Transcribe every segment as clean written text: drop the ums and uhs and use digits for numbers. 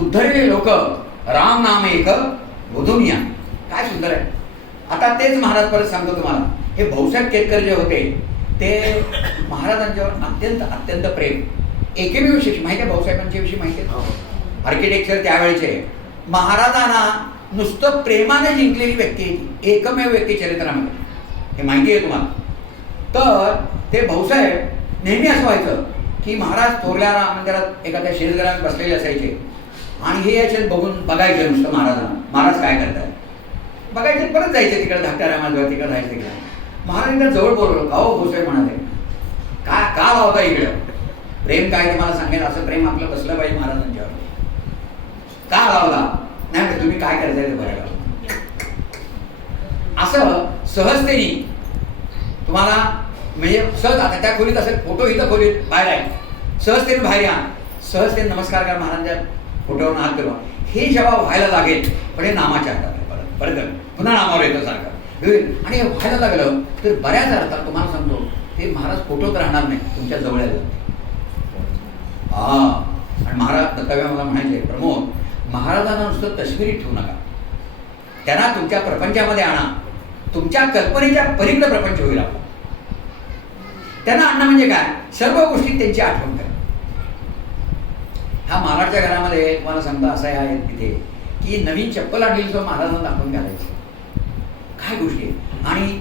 उद्धरले लोक राम नाम एक बोधुनिया. काय सुंदर आहे. आता तेच महाराज परत सांगतो तुम्हाला. हे भाऊसाहेब केतकर जे होते ते महाराजांच्यावर अत्यंत अत्यंत प्रेम. एकमेव शिष्य माहिती आहे भाऊसाहेबांच्या विषयी माहिती आहे. आर्किटेक्चर त्यावेळेचे महाराजांना नुसतं प्रेमाने जिंकलेली व्यक्ती आहे ती. एकमेव व्यक्ती चरित्रामध्ये. हे माहिती आहे तुम्हाला. तर ते भाऊसाहेब नेहमी असं व्हायचं की महाराज थोरल्या मंदिरात एखाद्या शेतघरात बसलेले असायचे आणि हे याच्यात बघायचं नुसतं महाराजांना. महाराज काय करताय बघायचे, परत जायचे तिकडे धाकट्या रामाजवळ, तिकडे जायचं तिकडे. महाराजांना जवळ बोलवलं. का हो भाऊसाहेब म्हणाले, का लावता इकडं? प्रेम काय तुम्हाला सांगेल, असं प्रेम आपलं बसलं पाहिजे महाराजांच्यावर. का लावला? नाही तुम्ही काय करताय ते बघायला. असं सहजतेने तुम्हाला म्हणजे सहज. आता त्या खोलीत असेल, फोटो इथं खोलीत बाहेर आहे, सहजतेने बाहेर या, सहजतेने नमस्कार करा, महाराजांच्या फोटोवर हात फिरवा. हे जेव्हा व्हायला लागेल पण हे नामाच्या हातात परत पुन्हा नामावर येतं सारखं. आणि हे व्हायला लागलं तर बऱ्याच अर्थात तुम्हाला सांगतो ते महाराज फोटोत राहणार नाही, तुमच्या जवळ येतात. आणि महाराज दत्ताव्या मला म्हणायचे, प्रमोद महाराजांना नुसतं तस्वीरीत ठेवू नका, त्यांना तुमच्या प्रपंचामध्ये आणा. तुमच्या कल्पनेच्या पलीकडे प्रपंच होईल आपला. त्यांना आणणं म्हणजे काय, सर्व गोष्टी त्यांची आठवण करा. हा महाराजच्या घरामध्ये तुम्हाला सांगता असं आहे तिथे की नवीन चप्पल आणलेली तो महाराजांना दाखवून घालायची. काय गोष्टी आहे. आणि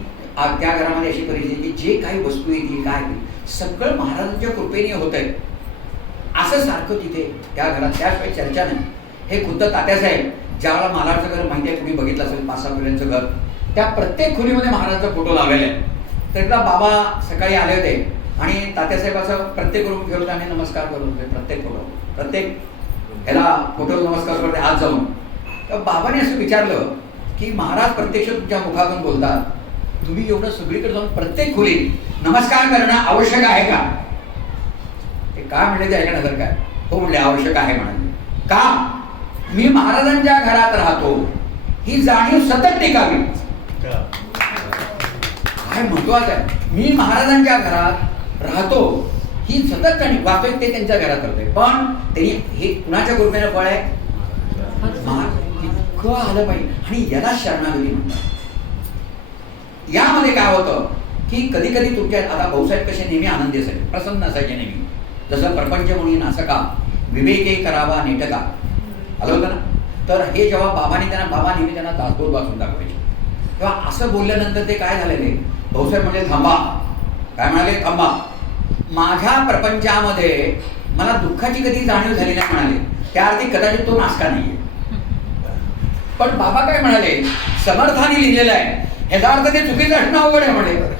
त्या घरामध्ये अशी परिस्थिती जे काही वस्तू येतील काय सगळं महाराजांच्या कृपेने होत आहे असं सारखं तिथे त्या घरात. त्याशिवाय चर्चा नाही. हे खुद्द तात्यासाहेब ज्यावेळेला महाराजचं घर माहिती आहे, तुम्ही बघितलं असेल 5-6 पिढ्यांचं घर, त्या प्रत्येक खोलीमध्ये महाराजांचा फोटो लावलेला आहे. तर एकदा बाबा सकाळी आले होते आणि तात्यासाहेब असं प्रत्येक रूम घेऊन आणि नमस्कार करत होते. प्रत्येक फोटो प्रत्येक ह्याला फोटो नमस्कार करते आज जाऊन. तर बाबाने असं विचारलं की महाराज प्रत्यक्ष तुमच्या मुखातून बोलतात, तुम्ही एवढं सगळीकडे जाऊन प्रत्येक खोलीत नमस्कार करणं आवश्यक आहे का? ते काय म्हणले ते ऐका नजर काय. हो म्हणले आवश्यक आहे म्हणाले. का? मी महाराजांच्या घरात राहतो ही जाणीव सतत टिकावी. काय महत्वाचं आहे. मी महाराजांच्या घरात राहतो ही सतत जाणीव. वास्तविक ते त्यांच्या घरात करते पण त्यांनी हे कुणाच्या कृपेनं फळ आहे, इतकं आलं पाहिजे. आणि याला शरणागती म्हणतात. यामध्ये काय होतं की कधी कधी तुमच्या आता भाऊसाहेब कसे नेहमी आनंदी असायचे, प्रसन्न असायचे नेहमी. जसं प्रपंच मुनी नासका विवेके करावा नेटका आलं होतं ना. तर हे जेव्हा बाबा नेहमी त्यांना दासबोध वाचून दाखवायचे तेव्हा असं बोलल्यानंतर ते काय झालेले, भाऊसाहेब म्हणजे थांबा. काय म्हणाले, थांबा. माझ्या प्रपंचामध्ये मला दुःखाची कधी जाणीव झाली नाही म्हणाले. त्या अर्थी कदाचित तो नासका नाहीये. पण बाबा काय म्हणाले, समर्थाने लिहिलेलं आहे ह्याचा अर्थ ते चुकीचं असणं अवघड आहे म्हणे.